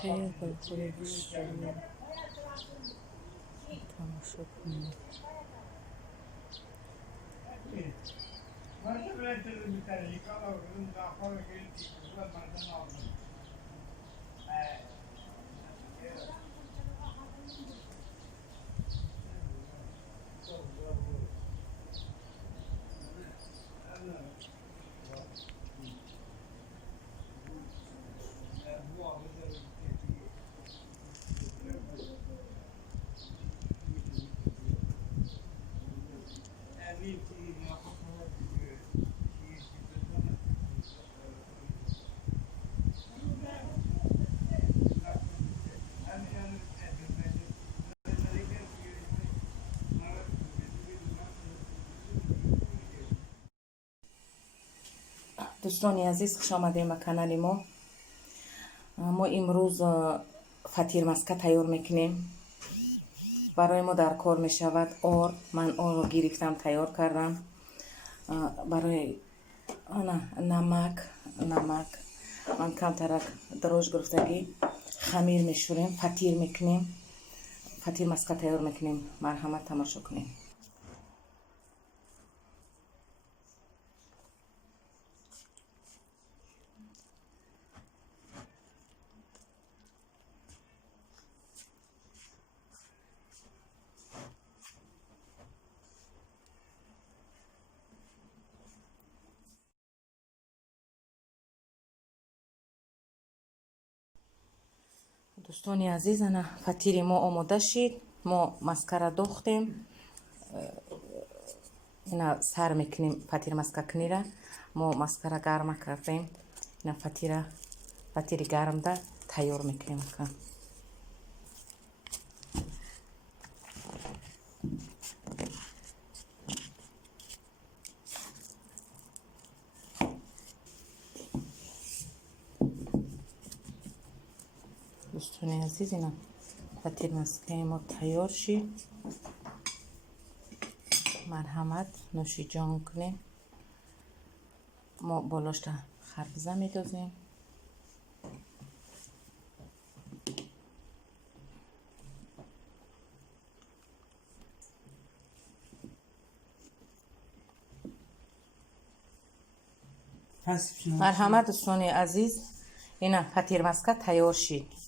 خیلی خوبش تماشا کنید. دوستانی عزیز، خوش آمدیم به کانال ما امروز فطیر مسکه تیار میکنیم. برای ما در کار می شود آرد. من آرد رو گرفتم تیار کردم. برای نمک من کم ترک دروش گرفتگی خمیر میشوریم، فطیر میکنیم، فطیر مسکه تیار میکنیم. مرحمت تماشا کنیم. دوستانی عزیز، انا فطیر ما آماده شد. ما مسکه را دوختیم. اینا سر میکنیم. فطیر مسکه کنی را ما مسکه را گرم کردیم. اینا فطیر گرم ده تیار میکنیم. دوستان عزیز، اینا فطیر مسکه ما تیار شد. مرحمت نوش جان کنیم. ما بالاش خربزه میدازیم. مرحمت دوستان عزیز، اینا فطیر مسکه تیار شد.